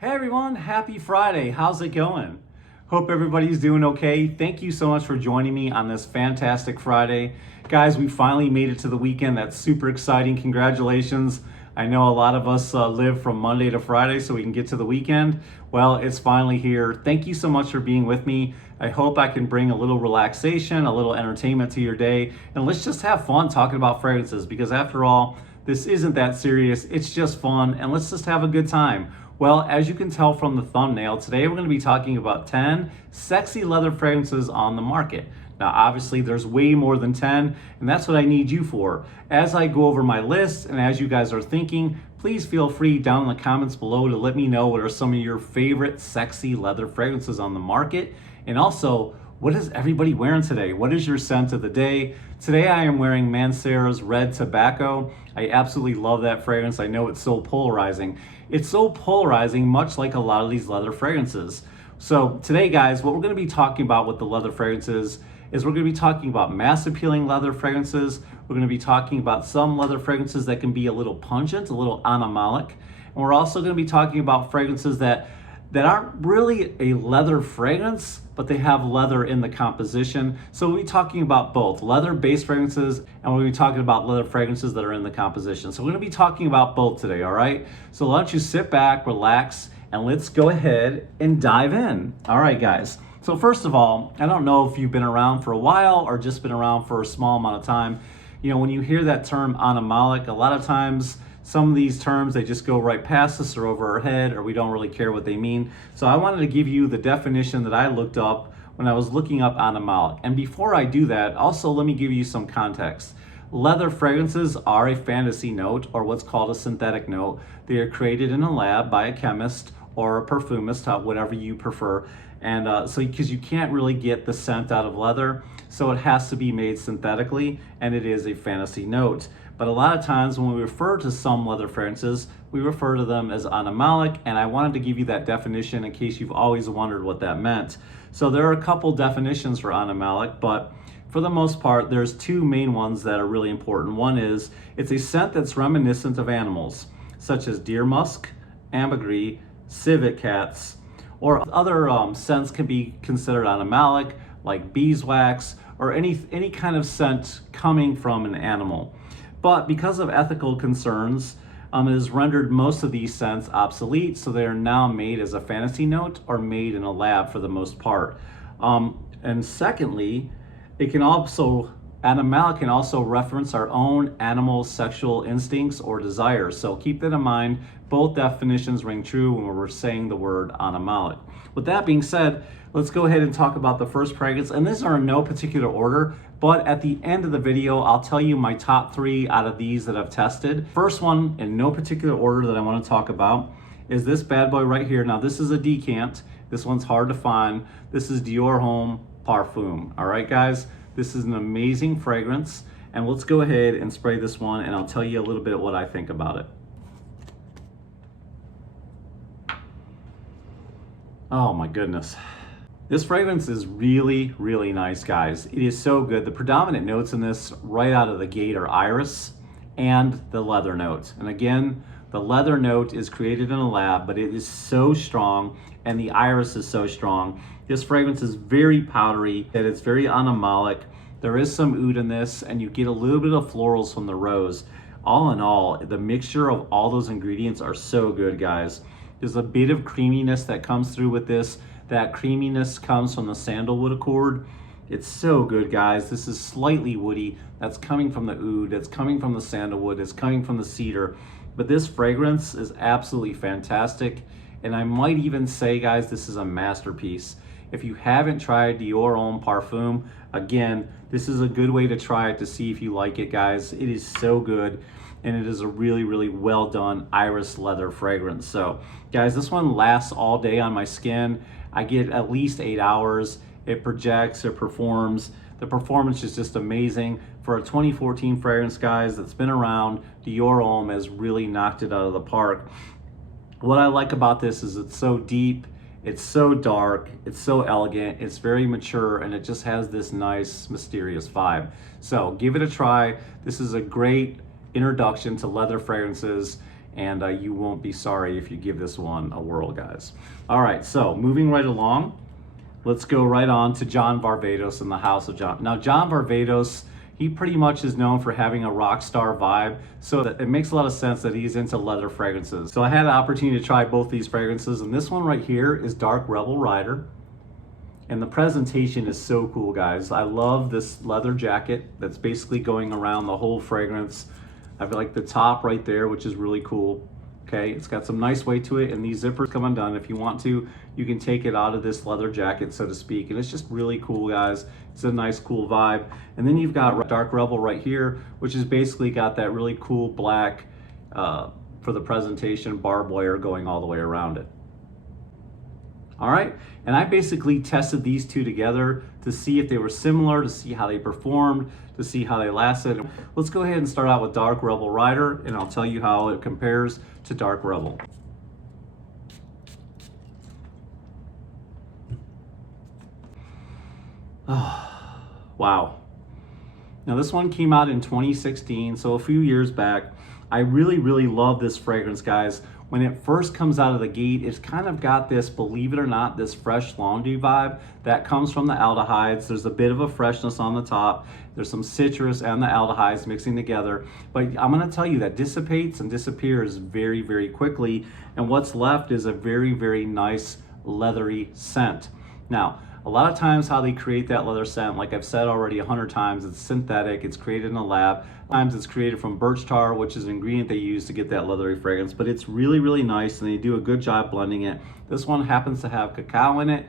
Hey everyone, happy Friday. How's it going? Hope everybody's doing okay. Thank you so much for joining me on this fantastic Friday. Guys, we finally made it to the weekend. That's super exciting. Congratulations. I know a lot of us live from Monday to Friday so we can get to the weekend. Well, it's finally here. Thank you so much for being with me. I hope I can bring a little relaxation, a little entertainment to your day, and let's just have fun talking about fragrances because after all, this isn't that serious. It's just fun and let's just have a good time. Well, as you can tell from the thumbnail, today we're going to be talking about 10 sexy leather fragrances on the market. Now, obviously, there's way more than 10, and that's what I need you for. As I go over my list, and as you guys are thinking, please feel free down in the comments below to let me know what are some of your favorite sexy leather fragrances on the market. And also, what is everybody wearing today? What is your scent of the day? Today I am wearing Mancera's Red Tobacco. I absolutely love that fragrance. I know it's so polarizing. It's so polarizing, much like a lot of these leather fragrances. So today, guys, what we're gonna be talking about with the leather fragrances is we're gonna be talking about mass appealing leather fragrances. We're gonna be talking about some leather fragrances that can be a little pungent, a little animalic. And we're also gonna be talking about fragrances that aren't really a leather fragrance, but they have leather in the composition. So we'll be talking about both leather-based fragrances and we'll be talking about leather fragrances that are in the composition. So we're gonna be talking about both today, all right? So why don't you sit back, relax, and let's go ahead and dive in. All right, guys. So first of all, I don't know if you've been around for a while or just been around for a small amount of time. You know, when you hear that term animalic, a lot of times some of these terms, they just go right past us or over our head, or we don't really care what they mean. So I wanted to give you the definition that I looked up when I was looking up animalic. And before I do that, also let me give you some context. Leather fragrances are a fantasy note, or what's called a synthetic note. They are created in a lab by a chemist or a perfumist, whatever you prefer. And so because you can't really get the scent out of leather, so it has to be made synthetically, and it is a fantasy note. But a lot of times when we refer to some leather fragrances, we refer to them as animalic, and I wanted to give you that definition in case you've always wondered what that meant. So there are a couple definitions for animalic, but for the most part, there's two main ones that are really important. One is, it's a scent that's reminiscent of animals, such as deer musk, ambergris, civet cats, or other scents can be considered animalic, like beeswax, or any kind of scent coming from an animal. But because of ethical concerns, it has rendered most of these scents obsolete, so they are now made as a fantasy note or made in a lab for the most part. And secondly, animalic can also reference our own animal sexual instincts or desires. So keep that in mind. Both definitions ring true when we're saying the word animalic. With that being said, let's go ahead and talk about the first fragrance. And these are in no particular order, but at the end of the video, I'll tell you my top 3 out of these that I've tested. First one, in no particular order that I want to talk about, is this bad boy right here. Now this is a decant. This one's hard to find. This is Dior Homme Perfume. All right, guys, this is an amazing fragrance. And let's go ahead and spray this one, and I'll tell you a little bit what I think about it. Oh my goodness. This fragrance is really, really nice, guys. It is so good. The predominant notes in this right out of the gate are iris and the leather note. And again, the leather note is created in a lab, but it is so strong, and the iris is so strong. This fragrance is very powdery, and it's very animalic. There is some oud in this, and you get a little bit of florals from the rose. All in all, the mixture of all those ingredients are so good, guys. There's a bit of creaminess that comes through with this. That creaminess comes from the sandalwood accord. It's so good, guys. This is slightly woody. That's coming from the oud. That's coming from the sandalwood. It's coming from the cedar. But this fragrance is absolutely fantastic. And I might even say, guys, this is a masterpiece. If you haven't tried Dior Homme Perfume, again, this is a good way to try it to see if you like it, guys. It is so good. And it is a really, really well done iris leather fragrance. So guys, this one lasts all day on my skin. I get at least 8 hours. It projects, it performs. The performance is just amazing. For a 2014 fragrance, guys, that's been around, Dior Homme has really knocked it out of the park. What I like about this is it's so deep, it's so dark, it's so elegant, it's very mature, and it just has this nice, mysterious vibe. So give it a try. This is a great introduction to leather fragrances. and you won't be sorry if you give this one a whirl, guys. All right, so moving right along, let's go right on to John Varvatos and the House of John. Now, John Varvatos, he pretty much is known for having a rock star vibe, so that it makes a lot of sense that he's into leather fragrances. So I had an opportunity to try both these fragrances, and this one right here is Dark Rebel Rider. And the presentation is so cool, guys. I love this leather jacket that's basically going around the whole fragrance. I've got like the top right there, which is really cool. Okay, it's got some nice weight to it, and these zippers come undone. If you want to, you can take it out of this leather jacket, so to speak, and it's just really cool, guys. It's a nice, cool vibe. And then you've got Dark Rebel right here, which is basically got that really cool black, for the presentation, barbed wire going all the way around it. All right, and I basically tested these two together to see if they were similar, to see how they performed, to see how they lasted. Let's go ahead and start out with Dark Rebel Rider, and I'll tell you how it compares to Dark Rebel. Oh, wow. Now this one came out in 2016, so a few years back. I really, really love this fragrance, guys. When it first comes out of the gate, it's kind of got this, believe it or not, this fresh laundry vibe that comes from the aldehydes. There's a bit of a freshness on the top. There's some citrus and the aldehydes mixing together. But I'm gonna tell you that dissipates and disappears very, very quickly. And what's left is a very, very nice leathery scent. Now, a lot of times how they create that leather scent, like I've said already 100 times, it's synthetic, it's created in a lab. Sometimes it's created from birch tar, which is an ingredient they use to get that leathery fragrance, but it's really, really nice, and they do a good job blending it. This one happens to have cacao in it,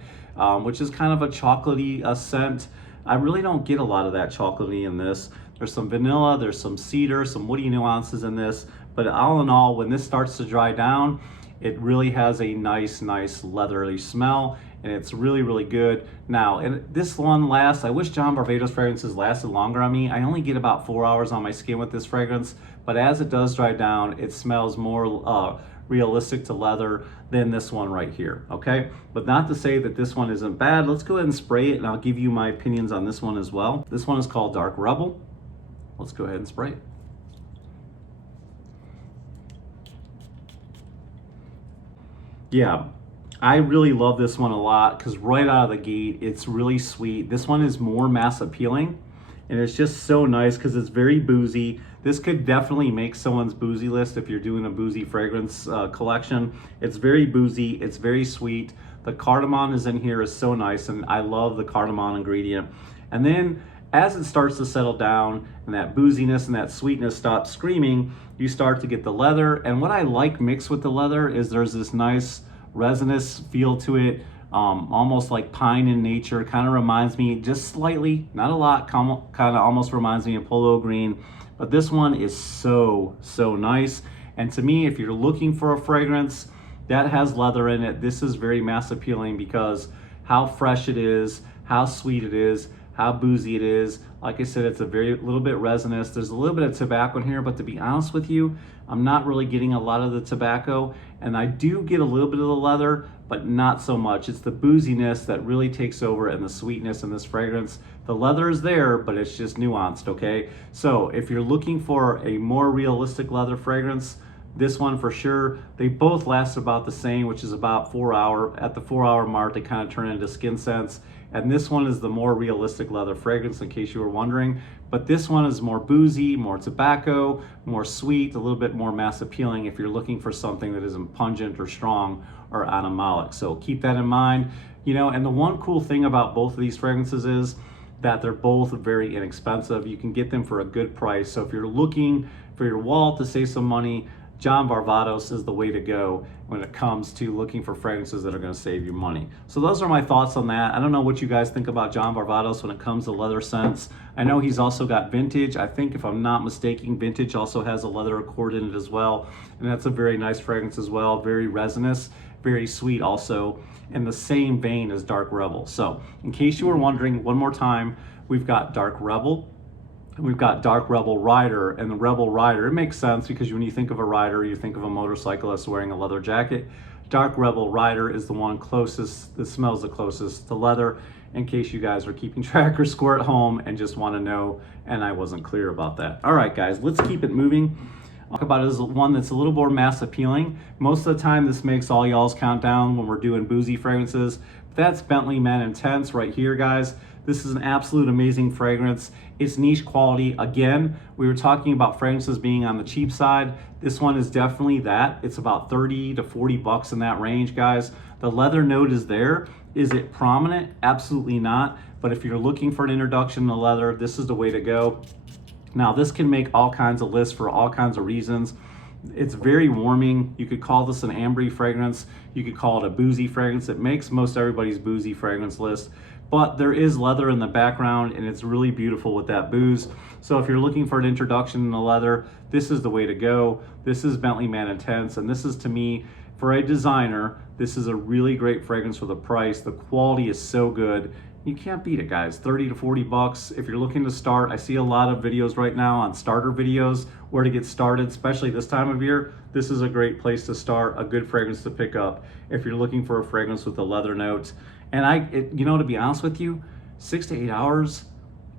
which is kind of a chocolatey scent. I really don't get a lot of that chocolatey in this. There's some vanilla, there's some cedar, some woody nuances in this, but all in all, when this starts to dry down, it really has a nice, nice leathery smell, and it's really, really good. Now, and this one lasts, I wish John Varvatos fragrances lasted longer on me. I only get about 4 hours on my skin with this fragrance, but as it does dry down, it smells more realistic to leather than this one right here, okay? But not to say that this one isn't bad. Let's go ahead and spray it, and I'll give you my opinions on this one as well. This one is called Dark Rebel. Let's go ahead and spray it. Yeah, I really love this one a lot because right out of the gate, it's really sweet. This one is more mass appealing, and it's just so nice because it's very boozy. This could definitely make someone's boozy list if you're doing a boozy fragrance collection. It's very boozy, it's very sweet. The cardamom is in here, is so nice, and I love the cardamom ingredient. And then as it starts to settle down and that booziness and that sweetness stops screaming, you start to get the leather. And what I like mixed with the leather is there's this nice resinous feel to it, almost like pine in nature. Kind of reminds me, just slightly, not a lot, kind of almost reminds me of polo green. But this one is so, so nice. And to me, if you're looking for a fragrance that has leather in it, this is very mass appealing because how fresh it is, how sweet it is, how boozy it is. Like I said, it's a very little bit resinous. There's a little bit of tobacco in here, but to be honest with you, I'm not really getting a lot of the tobacco, and I do get a little bit of the leather, but not so much. It's the booziness that really takes over and the sweetness in this fragrance. The leather is there, but it's just nuanced, okay? So if you're looking for a more realistic leather fragrance, this one for sure. They both last about the same, which is about 4 hours. At the 4 hour mark, they kind of turn into skin scents. And this one is the more realistic leather fragrance, in case you were wondering. But this one is more boozy, more tobacco, more sweet, a little bit more mass appealing if you're looking for something that isn't pungent or strong or animalic. So keep that in mind. You know, and the one cool thing about both of these fragrances is that they're both very inexpensive. You can get them for a good price. So if you're looking for your wallet to save some money, John Varvatos is the way to go when it comes to looking for fragrances that are going to save you money. So those are my thoughts on that. I don't know what you guys think about John Varvatos when it comes to leather scents. I know he's also got vintage. I think if I'm not mistaken, vintage also has a leather accord in it as well. And that's a very nice fragrance as well. Very resinous, very sweet also, in the same vein as Dark Rebel. So in case you were wondering, one more time, we've got Dark Rebel, and we've got Dark Rebel Rider. And the Rebel Rider, it makes sense because when you think of a rider, you think of a motorcyclist wearing a leather jacket. Dark Rebel Rider is the one closest, that smells the closest to leather, in case you guys are keeping track or score at home and just want to know, and I wasn't clear about that. All right, guys, let's keep it moving. Talk about it as one that's a little more mass appealing. Most of the time this makes all y'all's countdown when we're doing boozy fragrances. That's Bentley Man Intense right here, guys. This is an absolute amazing fragrance. It's niche quality. Again, we were talking about fragrances being on the cheap side. This one is definitely that. It's about 30 to 40 bucks in that range, guys. The leather note is there. Is it prominent? Absolutely not. But if you're looking for an introduction to leather, this is the way to go. Now, this can make all kinds of lists for all kinds of reasons. It's very warming. You could call this an ambre fragrance. You could call it a boozy fragrance. It makes most everybody's boozy fragrance list. But there is leather in the background, and it's really beautiful with that booze. So if you're looking for an introduction to leather, this is the way to go. This is Bentley Man Intense, and this is, to me, for a designer, this is a really great fragrance for the price. The quality is so good. You can't beat it, guys. 30 to 40 bucks. If you're looking to start, I see a lot of videos right now on starter videos, where to get started, especially this time of year. This is a great place to start, a good fragrance to pick up if you're looking for a fragrance with a leather note. And you know, to be honest with you, 6 to 8 hours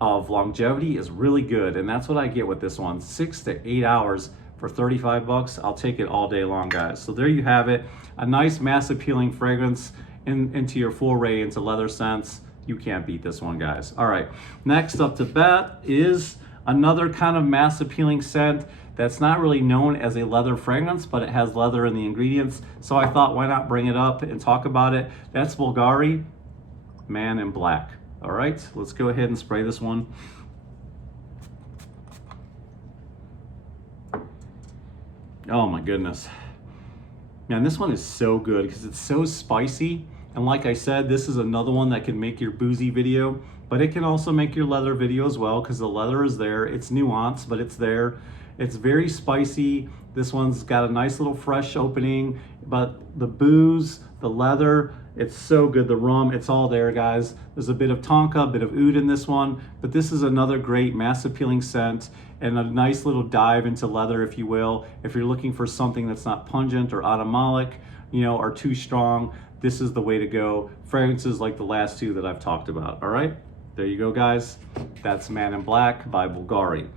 of longevity is really good. And that's what I get with this one. 6 to 8 hours for 35 bucks. I'll take it all day long, guys. So there you have it. A nice mass appealing fragrance into your foray into leather scents. You can't beat this one, guys. All right, next up to bat is another kind of mass appealing scent that's not really known as a leather fragrance, but it has leather in the ingredients. So I thought, why not bring it up and talk about it? That's Bulgari Man in Black. All right, let's go ahead and spray this one. Oh my goodness. Man, this one is so good because it's so spicy. And like I said, this is another one that can make your boozy video, but it can also make your leather video as well, because the leather is there. It's nuanced, but it's there. It's very spicy. This one's got a nice little fresh opening, but the booze, the leather, it's so good. The rum, it's all there, guys. There's a bit of tonka, a bit of oud in this one, but this is another great mass appealing scent and a nice little dive into leather, if you will. If you're looking for something that's not pungent or automolic, you know, or too strong, this is the way to go. Fragrances like the last two that I've talked about. All right, there you go, guys. That's Man in Black by Bulgari.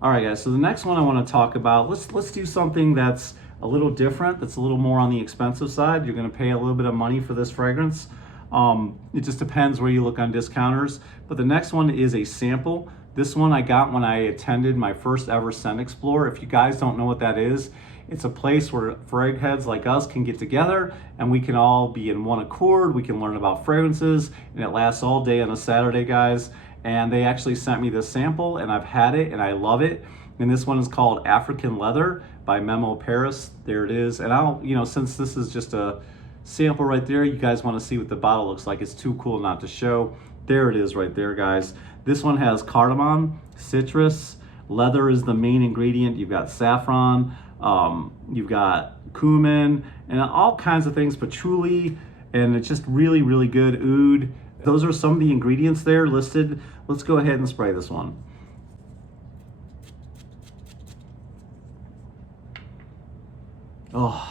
All right, guys, so the next one I want to talk about, let's do something that's a little different, that's a little more on the expensive side. You're going to pay a little bit of money for this fragrance. It just depends where you look on discounters. But the next one is a sample. This one I got when I attended my first ever Scent Explorer. If you guys don't know what that is, it's a place where frag heads like us can get together and we can all be in one accord. We can learn about fragrances, and it lasts all day on a Saturday, guys. And they actually sent me this sample, and I've had it and I love it. And this one is called African Leather by Memo Paris. There it is. And I'll, you know, since this is just a sample right there, you guys want to see what the bottle looks like. It's too cool not to show. There it is right there, guys. This one has cardamom, citrus, leather is the main ingredient. You've got saffron, you've got cumin, and all kinds of things, patchouli, and it's just really, really good. Oud. Those are some of the ingredients there listed. Let's go ahead and spray this one. Oh,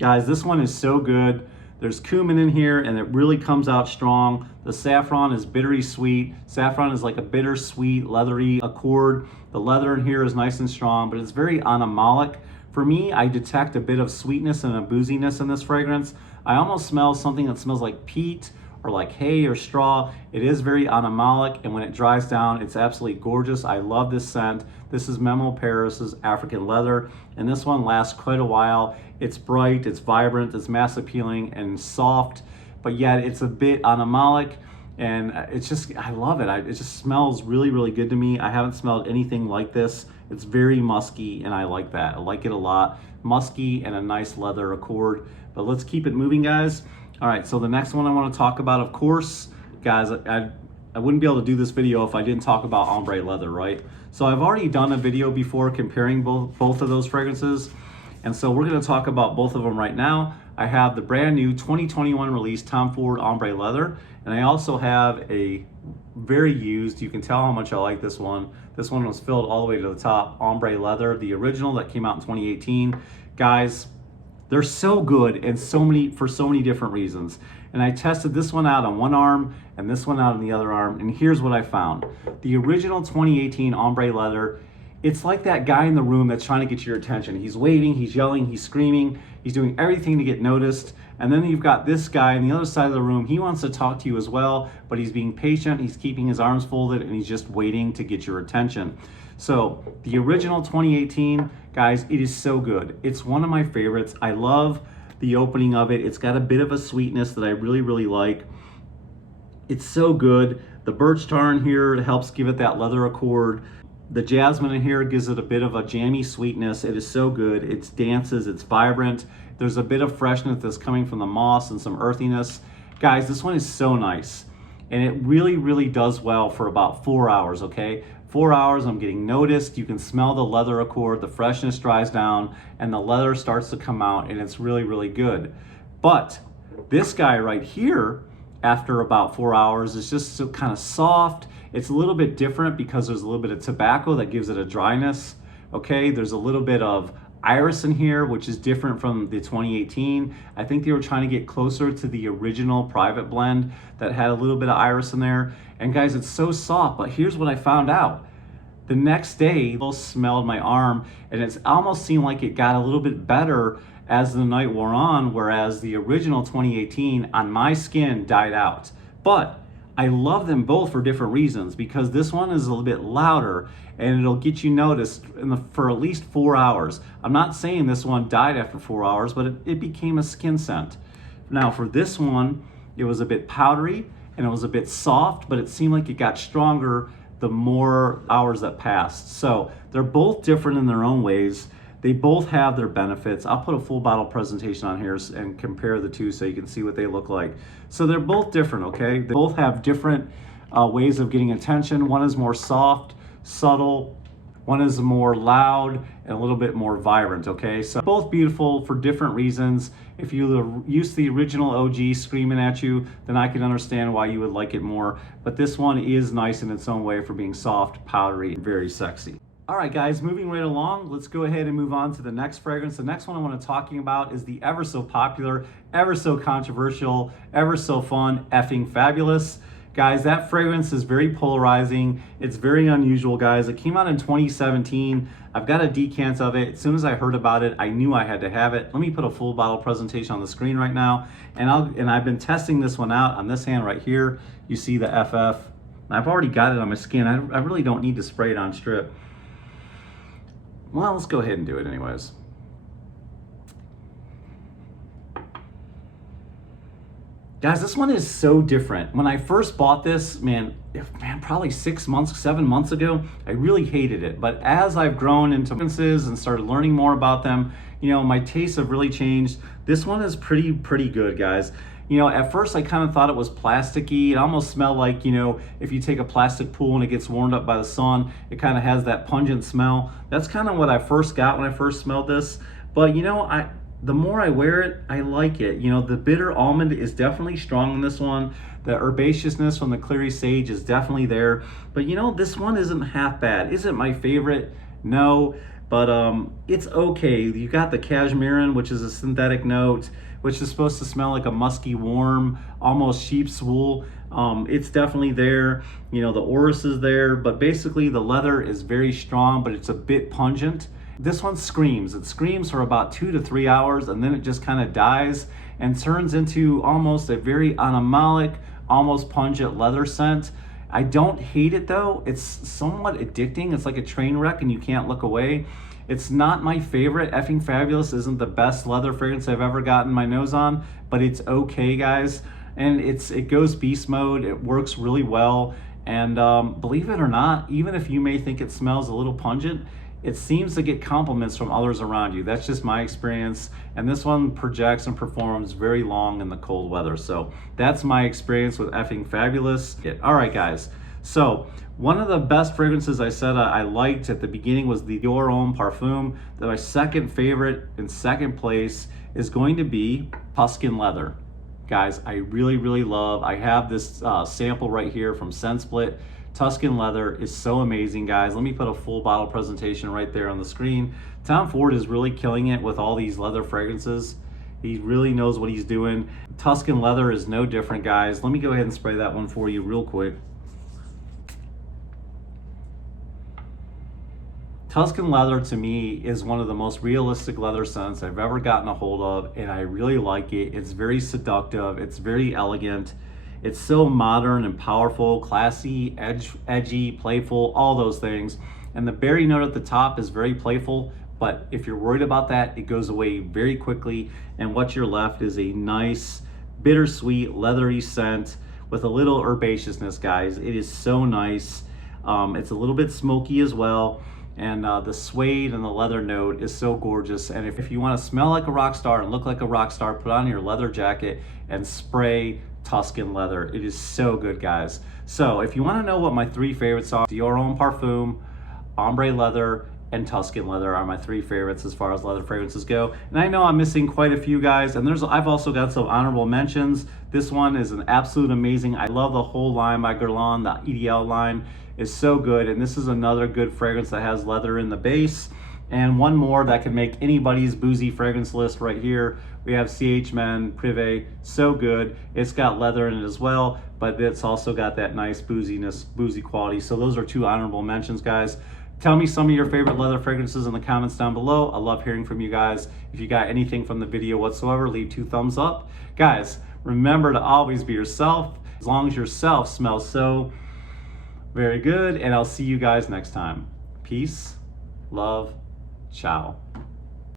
guys, this one is so good. There's cumin in here, and it really comes out strong. The saffron is bittery sweet. Saffron is like a bittersweet, leathery accord. The leather in here is nice and strong, but it's very animalic. For me, I detect a bit of sweetness and a booziness in this fragrance. I almost smell something that smells like peat or like hay or straw. It is very animalic, and when it dries down, it's absolutely gorgeous. I love this scent. This is Memo Paris's African Leather, and this one lasts quite a while. It's bright, it's vibrant, it's mass appealing and soft, but yet it's a bit animalic, and it's just, I love it. It just smells really, really good to me. I haven't smelled anything like this. It's very musky, and I like that. I like it a lot. Musky and a nice leather accord, but let's keep it moving, guys. All right, so the next one I want to talk about, of course, guys, I wouldn't be able to do this video if I didn't talk about Ombre Leather, right? So I've already done a video before comparing both of those fragrances, and so we're going to talk about both of them right now. I have the brand new 2021 release Tom Ford Ombre Leather, and I also have a very used, you can tell how much I like this one. This one was filled all the way to the top, Ombre Leather, the original that came out in 2018. Guys, they're so good and for so many different reasons. And I tested this one out on one arm and this one out on the other arm, and here's what I found. The original 2018 Ombre Leather It's like that guy in the room that's trying to get your attention. He's waving, he's yelling, he's screaming, he's doing everything to get noticed. And then you've got this guy on the other side of the room. He wants to talk to you as well, but he's being patient, he's keeping his arms folded, and he's just waiting to get your attention. So the original 2018, guys, it is so good. It's one of my favorites. I love the opening of it. It's got a bit of a sweetness that I really, really like. It's so good. The birch tar in here helps give it that leather accord. The jasmine in here gives it a bit of a jammy sweetness. It is so good. It dances, it's vibrant. There's a bit of freshness that's coming from the moss and some earthiness. Guys, this one is so nice. And it really, really does well for about 4 hours, okay? 4 hours, I'm getting noticed. You can smell the leather accord, the freshness dries down, and the leather starts to come out, and it's really, really good. But this guy right here, after about 4 hours, is just so kind of soft. It's a little bit different because there's a little bit of tobacco that gives it a dryness. Okay, there's a little bit of iris in here, which is different from the 2018. I think they were trying to get closer to the original private blend that had a little bit of iris in there. And guys, it's so soft, but here's what I found out. The next day, I smelled my arm, and it almost seemed like it got a little bit better as the night wore on, whereas the original 2018 on my skin died out. But I love them both for different reasons, because this one is a little bit louder and it'll get you noticed for at least 4 hours. I'm not saying this one died after 4 hours, but it became a skin scent. Now for this one, it was a bit powdery and it was a bit soft, but it seemed like it got stronger the more hours that passed. So they're both different in their own ways. They both have their benefits. I'll put a full bottle presentation on here and compare the two so you can see what they look like. So they're both different, okay? They both have different ways of getting attention. One is more soft, subtle. One is more loud and a little bit more vibrant, okay? So both beautiful for different reasons. If you use the original OG screaming at you, then I can understand why you would like it more. But this one is nice in its own way for being soft, powdery, and very sexy. All right, guys, moving right along, let's go ahead and move on to the next fragrance. The next one I want to talking about is the ever so popular, ever so controversial, ever so fun Effing Fabulous. Guys, that fragrance is very polarizing. It's very unusual, guys. It came out in 2017. I've got a decant of it. As soon as I heard about it, I knew I had to have it. Let me put a full bottle presentation on the screen right now. And I've been testing this one out on this hand right here. You see the FF. I've already got it on my skin. I really don't need to spray it on strip. Well, let's go ahead and do it anyways. Guys, this one is so different. When I first bought this, man, probably 6 months, 7 months ago, I really hated it. But as I've grown into fragrances and started learning more about them, you know, my tastes have really changed. This one is pretty good, guys. You know, at first I kind of thought it was plasticky. It almost smelled like, you know, if you take a plastic pool and it gets warmed up by the sun, it kind of has that pungent smell. That's kind of what I first got when I first smelled this. But, you know, the more I wear it, I like it. You know, the bitter almond is definitely strong in this one. The herbaceousness from the clary sage is definitely there. But, you know, this one isn't half bad. Is it my favorite? No. But it's okay. You got the cashmerean, which is a synthetic note, which is supposed to smell like a musky, warm, almost sheep's wool. It's definitely there. You know, the orris is there, but basically the leather is very strong, but it's a bit pungent. This one screams. It screams for about 2 to 3 hours, and then it just kind of dies and turns into almost a very animalic, almost pungent leather scent. I don't hate it though. It's somewhat addicting. It's like a train wreck and you can't look away. It's not my favorite. Effing Fabulous isn't the best leather fragrance I've ever gotten my nose on, but it's okay, guys. And it goes beast mode. It works really well. And believe it or not, even if you may think it smells a little pungent, it seems to get compliments from others around you. That's just my experience. And this one projects and performs very long in the cold weather. So that's my experience with Effing Fabulous. All right, guys. So one of the best fragrances I said I liked at the beginning was the Dior Homme Perfume. My second favorite in second place is going to be Tuscan Leather. Guys, I really love. I have this sample right here from ScentSplit. Tuscan Leather is so amazing, guys. Let me put a full bottle presentation right there on the screen. Tom Ford is really killing it with all these leather fragrances. He really knows what he's doing. Tuscan Leather is no different, guys. Let me go ahead and spray that one for you real quick. Tuscan Leather to me is one of the most realistic leather scents I've ever gotten a hold of, and I really like it. It's very seductive, it's very elegant, it's so modern and powerful, classy, edgy, playful, all those things. And the berry note at the top is very playful, but if you're worried about that, it goes away very quickly, and what you're left is a nice, bittersweet, leathery scent with a little herbaceousness, guys. It is so nice. It's a little bit smoky as well. And the suede and the leather note is so gorgeous. And if you want to smell like a rock star and look like a rock star, put on your leather jacket and spray Tuscan Leather. It is so good, guys. So if you want to know what my 3 favorites are, Dior Homme Perfume, Ombre Leather, and Tuscan Leather are my 3 favorites as far as leather fragrances go. And I know I'm missing quite a few, guys, and I've also got some honorable mentions. This one is an absolute amazing. I love the whole line by Guerlain. The EDL line is so good, and this is another good fragrance that has leather in the base. And one more that can make anybody's boozy fragrance list right here. We have CH Men Privé, so good. It's got leather in it as well, but it's also got that nice boozy quality. So those are 2 honorable mentions, guys. Tell me some of your favorite leather fragrances in the comments down below. I love hearing from you guys. If you got anything from the video whatsoever, leave 2 thumbs up. Guys, remember to always be yourself, as long as yourself smells so very good, and I'll see you guys next time. Peace, love, ciao.